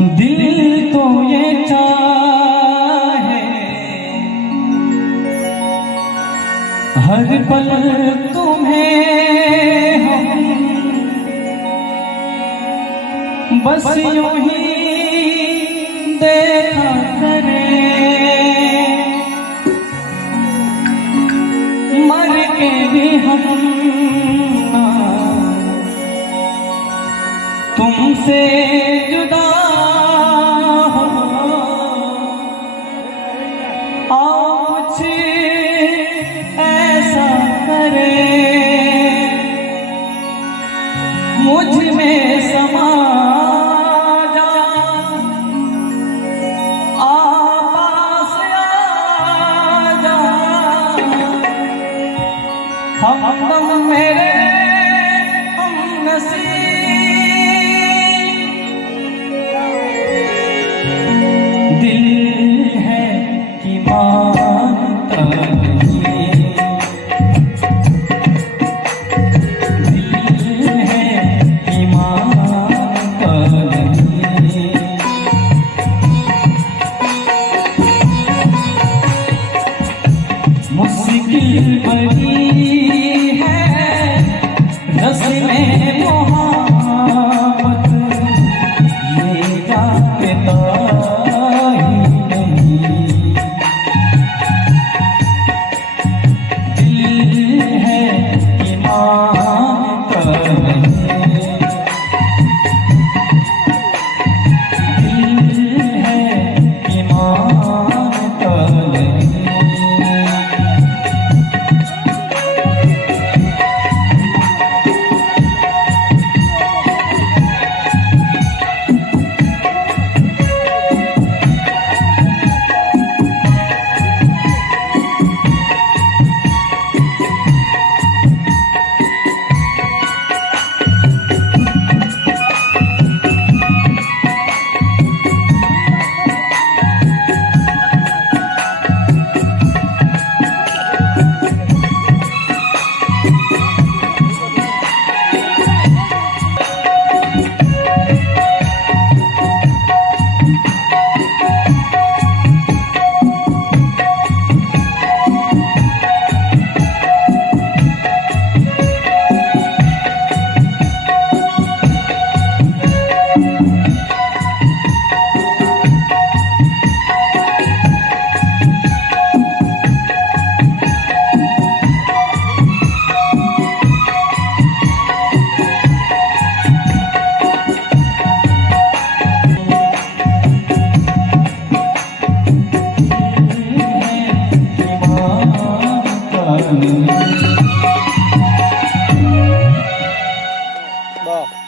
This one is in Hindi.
दिल तो ये चाहे हर पल तुम्हें हम बस यूं ही देखा करें, मर के भी हम ना तुमसे जुदा हो। आओ कुछ ऐसा करे मुझ में समा जा, पास आ जा। हम मेरे हम नसीब दिल है कि मानता नहीं, दिल है कि मानता नहीं। मुश्किल बड़ी है रस में मोहब्बत, ये जानता वाह।